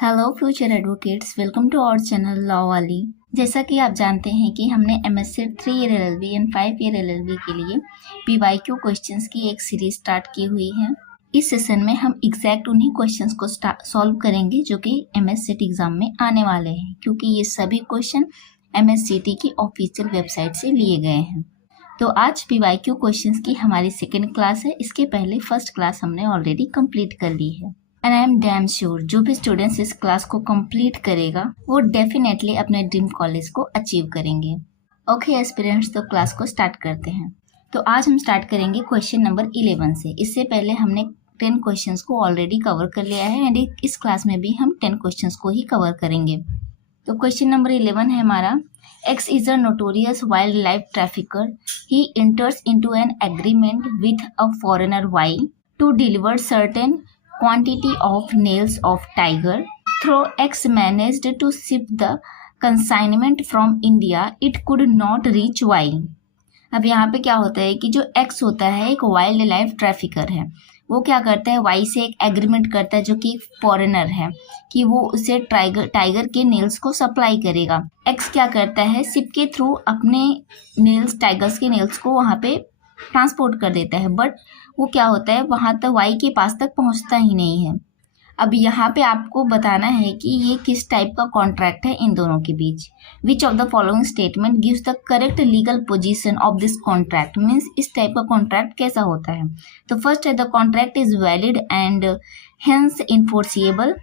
Hello future advocates, welcome to our channel law वाली। जैसा कि आप जानते हैं कि हमने MSC 3 year LLB and 5 year LLB के लिए पीवाईक्यू क्वेश्चंस की एक सीरीज स्टार्ट की हुई है। इस सेशन में हम एग्जैक्ट उन्हीं क्वेश्चंस को सॉल्व करेंगे जो कि एमएससीटी एग्जाम में आने वाले हैं, क्योंकि ये सभी क्वेश्चन एमएससीटी की ऑफिशियल वेबसाइट से लिए गए हैं। तो आज पीवाईक्यू क्वेश्चंस की हमारी सेकेंड क्लास है। इसके पहले फर्स्ट क्लास हमने ऑलरेडी कंप्लीट कर ली है। And I am damn sure जो भी स्टूडेंट्स इस क्लास को कंप्लीट करेगा वो डेफिनेटली अपने ड्रीम कॉलेज को अचीव करेंगे। ओके एस्पिरेंट्स, तो क्लास को स्टार्ट करते हैं। तो आज हम स्टार्ट करेंगे क्वेश्चन नंबर 11 से। इससे पहले हमने 10 क्वेश्चंस को ऑलरेडी कवर कर लिया है एंड इस क्लास में भी हम 10 क्वेश्चंस को ही कवर करेंगे। तो क्वेश्चन नंबर 11 है हमारा, X is a notorious wildlife trafficker. He enters into an agreement with a foreigner Y to deliver certain quantity of nails of tiger. Though X managed to ship the consignment from India, it could not reach Y. अब यहाँ पे क्या होता है कि जो X होता है एक वाइल्ड लाइफ ट्रैफिकर है। वो क्या करता है, वाई से एक एग्रीमेंट करता है जो कि एक फॉरेनर है कि वो उसे टाइगर के नेल्स को सप्लाई करेगा। एक्स क्या करता है, शिप के थ्रू अपने नेल्स, टाइगर्स के नेल्स को वहाँ पे ट्रांसपोर्ट कर देता है, बट वो क्या होता है वहाँ तक वाई के पास तक पहुँचता ही नहीं है। अब यहाँ पे आपको बताना है कि ये किस टाइप का कॉन्ट्रैक्ट है इन दोनों के बीच। Which of the following statement gives the correct legal position of this contract, means इस टाइप का कॉन्ट्रैक्ट कैसा होता है। तो फर्स्ट है the contract is valid and hence enforceable,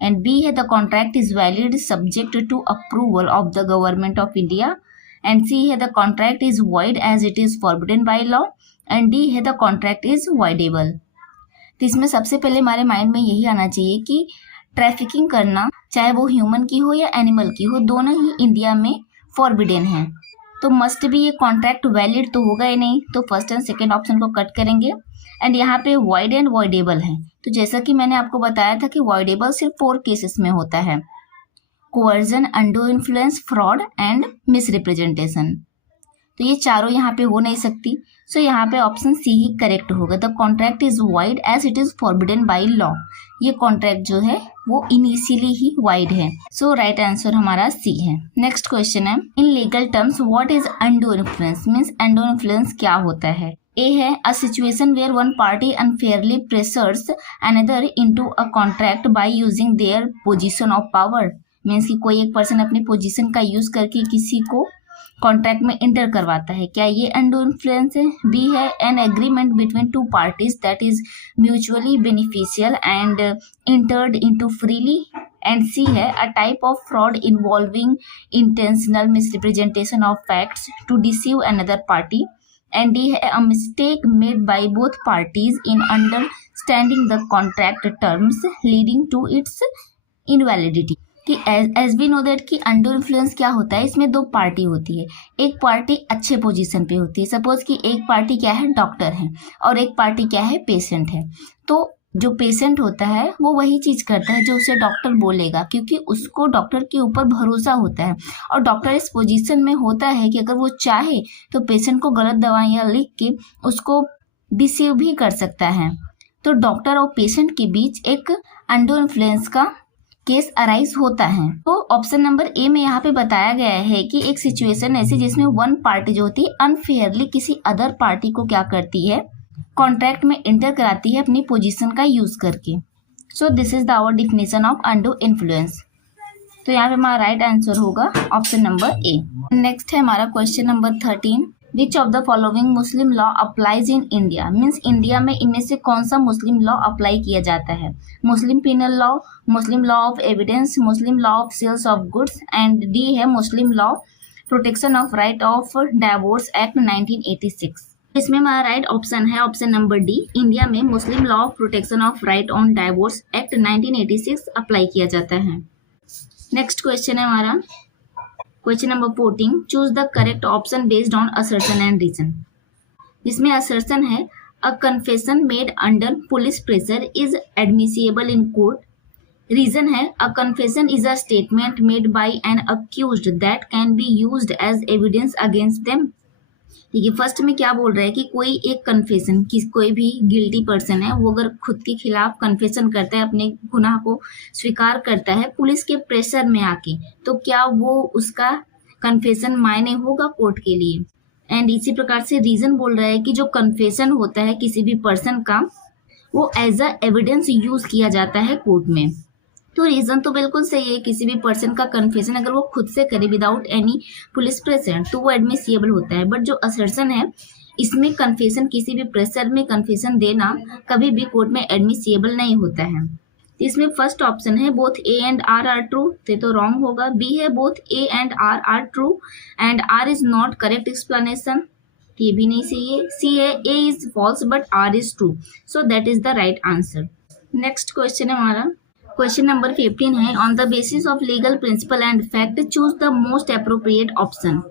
and B है the contract is valid subject to approval of the government of India, and C है the contract is void as it is forbidden by law, and D है the contract is voidable. तो इसमें सबसे पहले हमारे mind में यही आना चाहिए कि ट्रैफिकिंग करना, चाहे वो ह्यूमन की हो या एनिमल की हो, दोनों ही इंडिया में फॉरबिडन है। तो मस्ट भी ये कॉन्ट्रैक्ट वैलिड तो होगा ही नहीं, तो फर्स्ट एंड सेकेंड ऑप्शन को कट करेंगे। एंड यहाँ पे वॉइड एंड वॉइडेबल है। तो जैसा कि मैंने आपको बताया था कि वॉइडेबल सिर्फ 4 केसेस में होता है, coercion, undue influence, fraud and misrepresentation. तो ये चारों यहाँ पे हो नहीं सकती, सो यहाँ पे ऑप्शन सी ही करेक्ट होगा। The contract is void as it is forbidden by law. ये कॉन्ट्रैक्ट जो है वो इनिशियली ही वाइड है, सो राइट आंसर हमारा सी है। नेक्स्ट क्वेश्चन है, in legal terms what is undue influence, means undue influence क्या होता है। ए है a situation where one party unfairly pressures another into a contract by using their position of power, means कि कोई एक person अपनी position का use करके किसी को कॉन्ट्रैक्ट में इंटर करवाता है, क्या ये अंडू इन्फ्लुएंस है। बी है an agreement between 2 parties that is mutually beneficial and entered into freely, and C है a type of fraud involving intentional misrepresentation of facts to deceive another party, and D है a mistake made by both parties in understanding the contract terms leading to its invalidity. कि as we know that कि undue influence क्या होता है, इसमें 2 party होती है। एक पार्टी अच्छे पोजीशन पे होती है, सपोज कि एक पार्टी क्या है, डॉक्टर है, और एक पार्टी क्या है, पेशेंट है। तो जो पेशेंट होता है वो वही चीज करता है जो उसे डॉक्टर बोलेगा, क्योंकि उसको डॉक्टर के ऊपर भरोसा होता है, और डॉक्टर इस पोजीशन में होता है कि अगर वो चाहे तो पेशेंट को गलत दवाइयाँ लिख के उसको डिसीव भी कर सकता है। तो डॉक्टर और पेशेंट के बीच एक अंडू इन्फ्लुएंस का केस अराइज होता है। तो ऑप्शन नंबर ए में यहाँ पे बताया गया है कि एक सिचुएशन ऐसी जिसमें वन पार्टी जो होती है अनफेयरली किसी अदर पार्टी को क्या करती है, कॉन्ट्रैक्ट में इंटर कराती है अपनी पोजीशन का यूज करके। So this is the our definition of undue influence. तो यहाँ पे हमारा राइट आंसर होगा ऑप्शन नंबर ए। नेक्स्ट है हमारा question number 13, which of the following Muslim law applies in India, means India में इनमें से कौन सा मुस्लिम लॉ अप्लाई किया जाता है। Muslim penal law, Muslim law of evidence, Muslim law of sales of goods, and D है Muslim law protection of right of divorce act 1986। इसमें हमारा राइट ऑप्शन है ऑप्शन नंबर डी। इंडिया में Muslim law of protection of right on divorce act 1986 apply किया जाता है। Next question है हमारा question number 14, choose the correct option based on assertion and reason. इसमें असर्शन है a confession made under police pressure is admissible in court. Reason है a confession is a statement made by an accused that can be used as evidence against them. देखिए first में क्या बोल रहा है कि कोई एक कन्फेशन, कि कोई भी गिल्टी पर्सन है वो अगर खुद के खिलाफ कन्फेशन करता है, अपने गुनाह को स्वीकार करता है पुलिस के प्रेशर में आके, तो क्या वो उसका कन्फेशन मायने होगा कोर्ट के लिए। एंड इसी प्रकार से रीजन बोल रहा है कि जो कन्फेशन होता है किसी भी पर्सन का, वो एज अ एविडेंस यूज किया जाता है कोर्ट में। तो रीजन तो बिल्कुल सही है, किसी भी पर्सन का कन्फेशन अगर वो खुद से करे विदाउट एनी पुलिस प्रेशर तो वो एडमिसिबल होता है। बट जो असर्शन है इसमें कन्फेशन, किसी भी प्रेशर में कन्फेशन देना कभी भी कोर्ट में एडमिसिबल नहीं होता है। तो इसमें फर्स्ट ऑप्शन है both A and R true, तो रॉन्ग होगा। बी है both A and R true and R is not correct explanation, ये भी नहीं सही है। सी है A is false but R is true, so that is the right answer. Next question है हमारा क्वेश्चन नंबर 15 है on the basis of legal principle and fact choose the most appropriate option.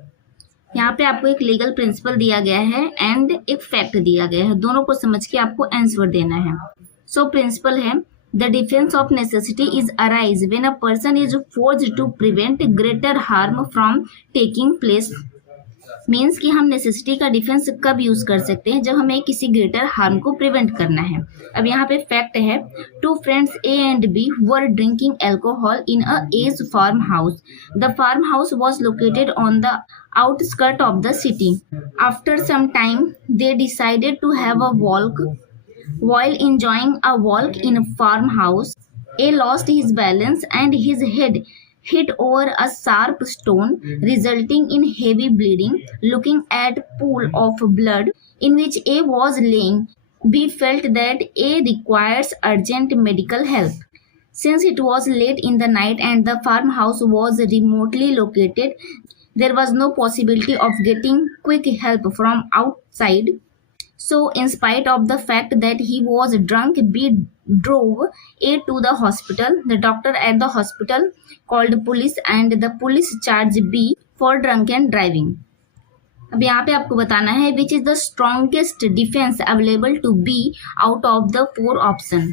यहाँ पे आपको एक legal principal दिया गया है एंड एक फैक्ट दिया गया है, दोनों को समझ के आपको आंसर देना है। सो प्रिंसिपल है the defence of necessity is arise when a person is forced to prevent greater harm from taking place. Means कि हम नेसेसिटी का डिफेंस कब यूज कर सकते हैं, जब हमें किसी ग्रेटर हार्म को प्रिवेंट करना है। अब यहाँ पे फैक्ट है two friends A and B were drinking alcohol in a age farm house. The farm house was located on the outskirt of the city. After some time, they decided to have a walk. While enjoying a walk in a farmhouse, A lost his balance and his head hit over a sharp stone, resulting in heavy bleeding. Looking at pool of blood in which A was laying, B felt that A requires urgent medical help. Since it was late in the night and the farmhouse was remotely located, there was no possibility of getting quick help from outside. So, in spite of the fact that he was drunk, B drove A to the hospital. The doctor at the hospital called police and the police charged B for drunken driving. अब यहाँ पे आपको बताना है which is the strongest defense available to B out of the 4 option.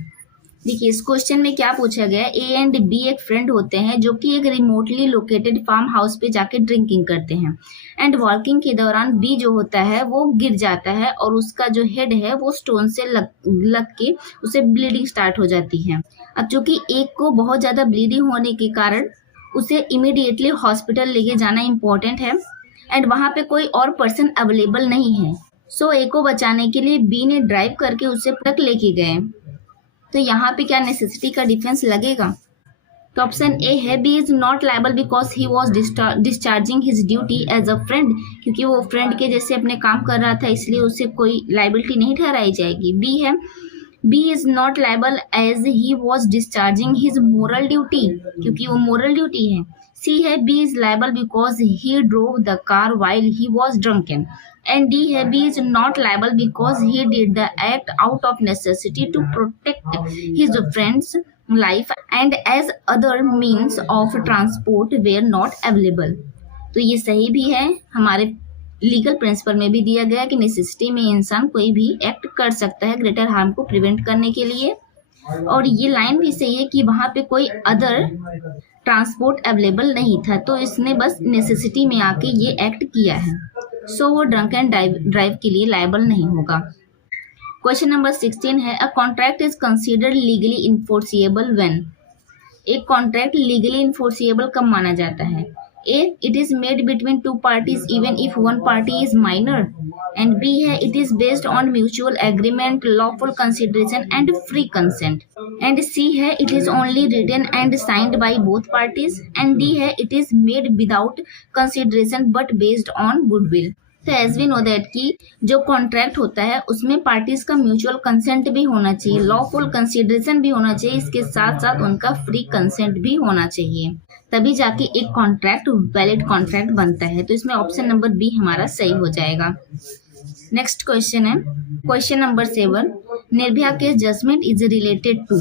देखिए इस question में क्या पूछा गया, ए एंड बी एक फ्रेंड होते हैं जो कि एक रिमोटली लोकेटेड फार्म हाउस पे जाके ड्रिंकिंग करते हैं एंड वॉकिंग के दौरान बी जो होता है वो गिर जाता है और उसका जो हेड है वो स्टोन से लग के उसे ब्लीडिंग स्टार्ट हो जाती है। अब चूंकि एक को बहुत ज़्यादा ब्लीडिंग होने के कारण उसे इमीडिएटली हॉस्पिटल लेके जाना इम्पोर्टेंट है एंड वहाँ पे कोई और पर्सन अवेलेबल नहीं है। सो ए को बचाने के लिए बी ने ड्राइव करके उसे तक लेके गए। तो यहाँ पे क्या नेसेसिटी का डिफेंस लगेगा, तो ऑप्शन ए है B is not liable because he was discharging his duty as a friend, क्योंकि वो फ्रेंड के जैसे अपने काम कर रहा था इसलिए उसे कोई लाइबिलिटी नहीं ठहराई जाएगी। बी है B is not liable as he was discharging his moral duty, क्योंकि वो मोरल ड्यूटी है। सी है B is liable because he drove the car while he was drunken. And D है B is not liable because he did the act out of necessity to protect his friend's life and as other means of transport were not available. तो ये सही भी है, हमारे legal principal में भी दिया गया कि नेसेसिटी में इंसान कोई भी एक्ट कर सकता है ग्रेटर हार्म को प्रिवेंट करने के लिए, और ये लाइन भी सही है कि वहाँ पे कोई अदर ट्रांसपोर्ट अवेलेबल नहीं था, तो इसने बस नेसेसिटी में आके ये एक्ट किया है। सो वो ड्रंक एंड ड्राइव के लिए लायबल नहीं होगा। क्वेश्चन नंबर 16 है a contract is considered legally enforceable when. एक कॉन्ट्रैक्ट लीगली इन्फोर्सिएबल कब माना जाता है, A it is made between two parties even if one party is minor, and B है it is based on mutual agreement, lawful consideration and free consent, and C है it is only written and signed by both parties, and D है it is made without consideration but based on goodwill. तो as we know that कि जो contract होता है उसमें parties का mutual consent भी होना चाहिए, लॉफुल कंसिडरेशन भी होना चाहिए, इसके साथ साथ उनका फ्री कंसेंट भी होना चाहिए, तभी जाके एक कॉन्ट्रैक्ट वैलिड कॉन्ट्रैक्ट बनता है। तो इसमें ऑप्शन नंबर बी हमारा सही हो जाएगा। नेक्स्ट क्वेश्चन है question number 7 Nirbhaya case judgement is related to.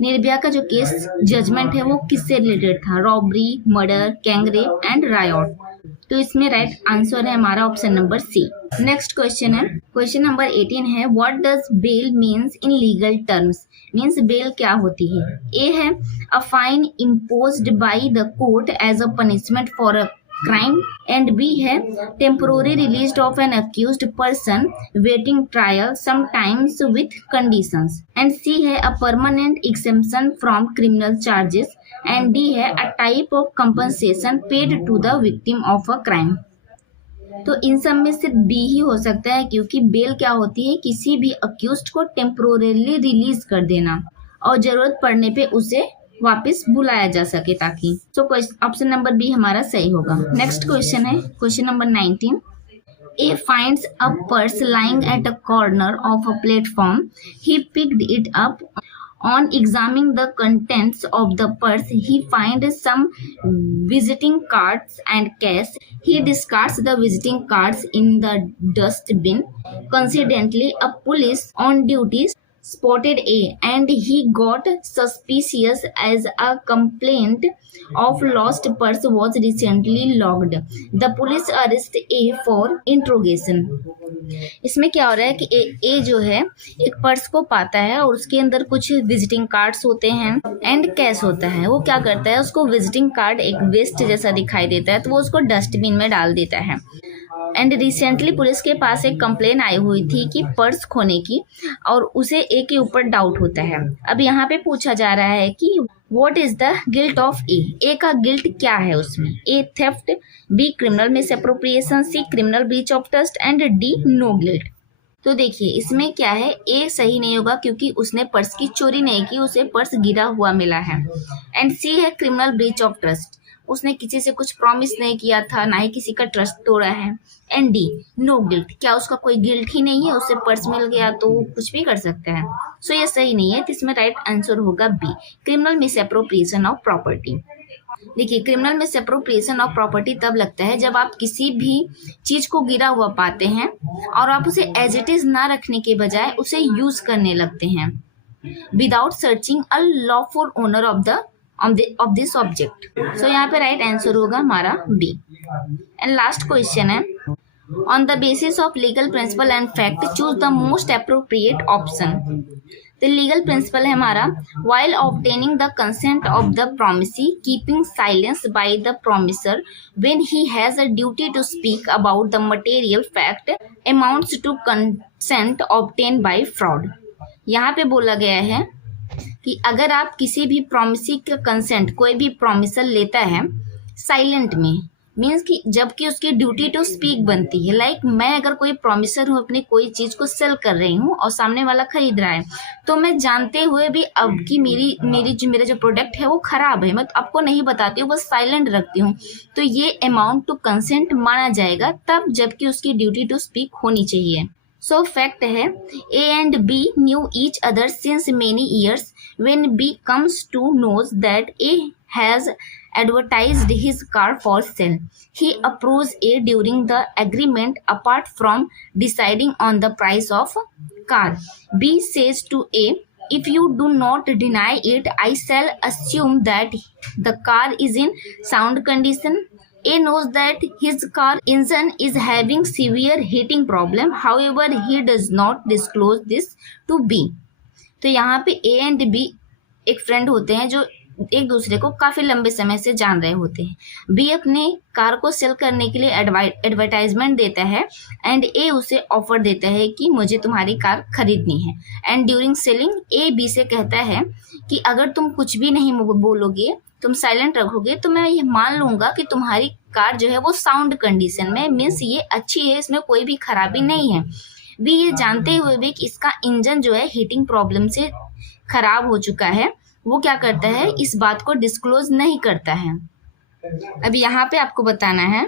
Nirbhaya का जो केस जजमेंट है वो किससे रिलेटेड था, robbery, murder, gangrape and riot. तो इसमें राइट आंसर है हमारा option number C. Next question है क्वेश्चन नंबर 18 है what does bail means in legal terms. Means bail क्या होती है, ए है a fine imposed by the court as a punishment for a crime, and B है temporary released of an accused person waiting trial sometimes with conditions, and C है a permanent exemption from criminal charges, and D है a type of compensation paid to the victim of a crime। तो इन सब में सिर्फ B ही हो सकता है, क्योंकि बेल क्या होती है, किसी भी अक्यूज्ड को टेम्पोरेली रिलीज कर देना और जरूरत पड़ने पे उसे वापस बुलाया जा सके ताकि। सो ऑप्शन नंबर बी हमारा सही होगा। नेक्स्ट क्वेश्चन है question number 19। A finds a purse lying at a corner of a platform. He picked it up. On examining the contents of the purse, he finds some visiting cards and cash. He discards the visiting cards in the dustbin. Coincidentally, a police on duty spotted A, and he got suspicious as a complaint of lost purse was recently logged. The police arrest A for interrogation. इसमें क्या हो रहा है कि ए जो है एक purse को पाता है और उसके अंदर कुछ विजिटिंग कार्ड्स होते हैं एंड कैश होता है। वो क्या करता है, उसको विजिटिंग कार्ड एक वेस्ट जैसा दिखाई देता है तो वो उसको डस्टबिन में डाल देता है। एंड रिसेंटली पुलिस के पास एक कंप्लेन आई हुई थी कि पर्स खोने की, और उसे ए के ऊपर डाउट होता है। अब यहाँ पे पूछा जा रहा है कि what is the guilt of A का गिल्ट क्या है उसमें। A theft, B criminal misappropriation, C criminal breach of trust, and D no guilt. तो देखिए इसमें क्या है, ए सही नहीं होगा क्योंकि उसने पर्स की चोरी नहीं की, उसे पर्स गिरा हुआ मिला है। एंड सी है क्रिमिनल ब्रीच ऑफ ट्रस्ट, उसने किसी से कुछ प्रॉमिस नहीं किया था, ना ही किसी का ट्रस्ट तोड़ा है। एंड डी नो गिल्ट, क्या उसका कोई गिल्ट ही नहीं है, उससे पर्स मिल गया तो कुछ भी कर सकता है। सो ये सही नहीं है, तो इसमें राइट आंसर होगा B criminal misappropriation of property. देखिए क्रिमिनल मिसअप्रोप्रिएशन ऑफ प्रॉपर्टी तब लगता है जब आप किसी भी चीज को गिरा हुआ पाते हैं और आप उसे एज इट इज ना रखने के बजाय उसे यूज करने लगते हैं without searching a lawful owner of this object. So यहाँ पे राइट आंसर होगा हमारा बी। एंड लास्ट क्वेश्चन है, on the basis of legal principle and fact choose the most appropriate option. तो लीगल प्रिंसिपल है हमारा, while obtaining the consent of the promisee, keeping silence by the promiser when he has a duty to speak about the material fact amounts to consent obtained by fraud। यहाँ पे बोला गया है कि अगर आप किसी भी प्रॉमिसी का कंसेंट, कोई भी प्रॉमिसर लेता है साइलेंट में, मीन्स कि जबकि उसकी ड्यूटी टू स्पीक बनती है। लाइक मैं अगर कोई प्रॉमिसर हूँ, अपनी कोई चीज को सेल कर रही हूँ और सामने वाला खरीद रहा है, तो मैं जानते हुए भी अब कि मेरा जो प्रोडक्ट है वो खराब है, मैं तो आपको नहीं बताती हूँ, बस साइलेंट रखती हूँ, तो ये अमाउंट टू कंसेंट माना जाएगा तब जबकि उसकी ड्यूटी टू स्पीक होनी चाहिए। सो फैक्ट है A and B knew each other since many years. When B comes to knows that A has advertised his car for sale, he approves A during the agreement apart from deciding on the price of car. B says to A, if you do not deny it, I shall assume that the car is in sound condition. A knows that his car engine is having severe heating problem. However, he does not disclose this to B. तो यहाँ पे A and B एक friend होते हैं जो एक दूसरे को काफी लंबे समय से जान रहे होते हैं। बी अपने कार को सेल करने के लिए एडवर्टाइजमेंट देता है एंड ए उसे ऑफर देता है कि मुझे तुम्हारी कार खरीदनी है। And during selling A B से कहता है कि अगर तुम कुछ भी नहीं बोलोगे, तुम साइलेंट रखोगे, तो मैं ये मान लूंगा कि तुम्हारी कार जो है वो साउंड कंडीशन में, मीन्स ये अच्छी है, इसमें कोई भी खराबी नहीं है। बी ये जानते हुए भी कि इसका इंजन जो है हीटिंग प्रॉब्लम से खराब हो चुका है, वो क्या करता है, इस बात को डिस्क्लोज नहीं करता है। अब यहाँ पे आपको बताना है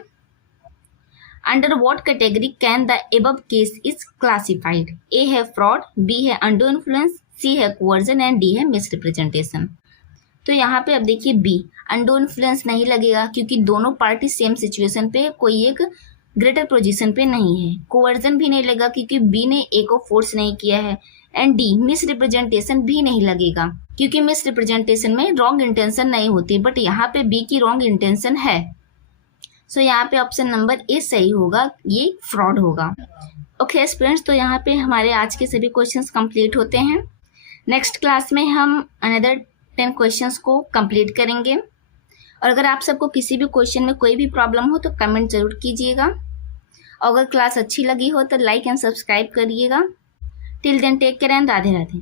under what category can the above case is classified. A है फ्रॉड, बी है अंडर इन्फ्लुएंस, सी है कोवर्जन एंड डी है मिसरिप्रेजेंटेशन। तो यहाँ पे अब देखिए बी अंडर इन्फ्लुएंस नहीं लगेगा क्योंकि दोनों पार्टी सेम सिचुएशन पे, कोई एक ग्रेटर पोजीशन पे नहीं है। कोवर्जन भी नहीं लगेगा क्योंकि बी ने ए को फोर्स नहीं किया है। एंड डी मिसरिप्रेजेंटेशन भी नहीं लगेगा क्योंकि मिसरिप्रेजेंटेशन में रॉन्ग इंटेंशन नहीं होती, बट यहाँ पे बी की रॉन्ग इंटेंशन है। सो यहाँ पे ऑप्शन नंबर ए सही होगा, ये फ्रॉड होगा। ओके स्टूडेंट्स, तो यहाँ पे हमारे आज के सभी क्वेश्चंस कंप्लीट होते हैं। नेक्स्ट क्लास में हम अनदर 10 क्वेश्चंस को कंप्लीट करेंगे। और अगर आप सबको किसी भी क्वेश्चन में कोई भी प्रॉब्लम हो तो कमेंट ज़रूर कीजिएगा। और अगर क्लास अच्छी लगी हो तो लाइक एंड सब्सक्राइब करिएगा। Till then take care and Radhe Radhe.